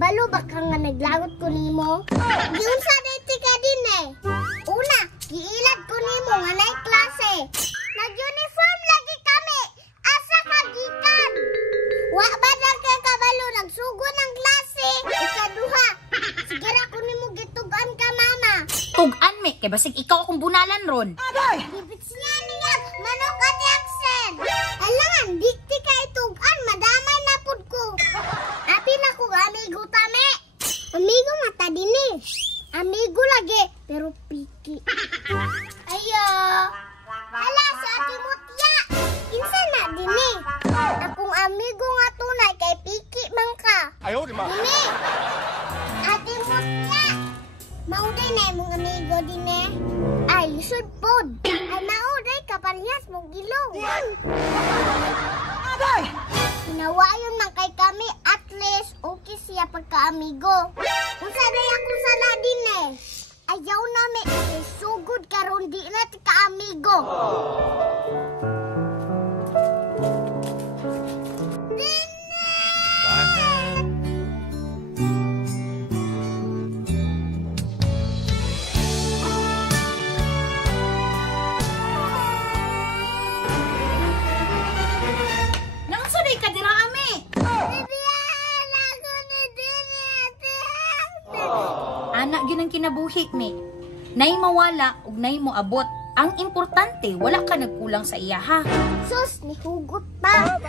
Kabalo ba ka nga naglagot ko nimo? Giunsa dito ka din eh. Una, giilad ko nimo nga nay klase. Nag-uniform lagi kami. Asa ka gikan? Wa ba na ka kabalo nagsugo ng klase? Ikaduha, sigira ko nimo gitugan ka mama. Tugan me, kay basig ikaw akong bunalan ron. Gibits niya niya, manok ka ni Axel. Alangan, dikti ka itugan, madamay na pud ko. Api na ko amigo tame. Amigo mata din eh. Amigo lagi, pero piki. Ayo. Hala, sa ati mutya. Kinsa na din eh. Akong amigo nga tunay kay piki man ka. Ayaw, di ma. Dini. Ati mutya. Mauday na imong amigo din eh. Ay, lisod pod. Ay, mauday ka parehas mong gilong. Aday! Hinawayon man kay kami, at least okay siya pagka-amigo. Kung sanay ako sana din eh. Ayaw namin, eh, sugod karon di na ka-amigo. Nangsuday ka dira ame. Bibiyan ako ni Dini ate. Anak gyud ang kinabuhi me. Nay mawala ug nay mo abot. Ang importante wala ka nagkulang sa iya ha. Sus, ni hugot pa.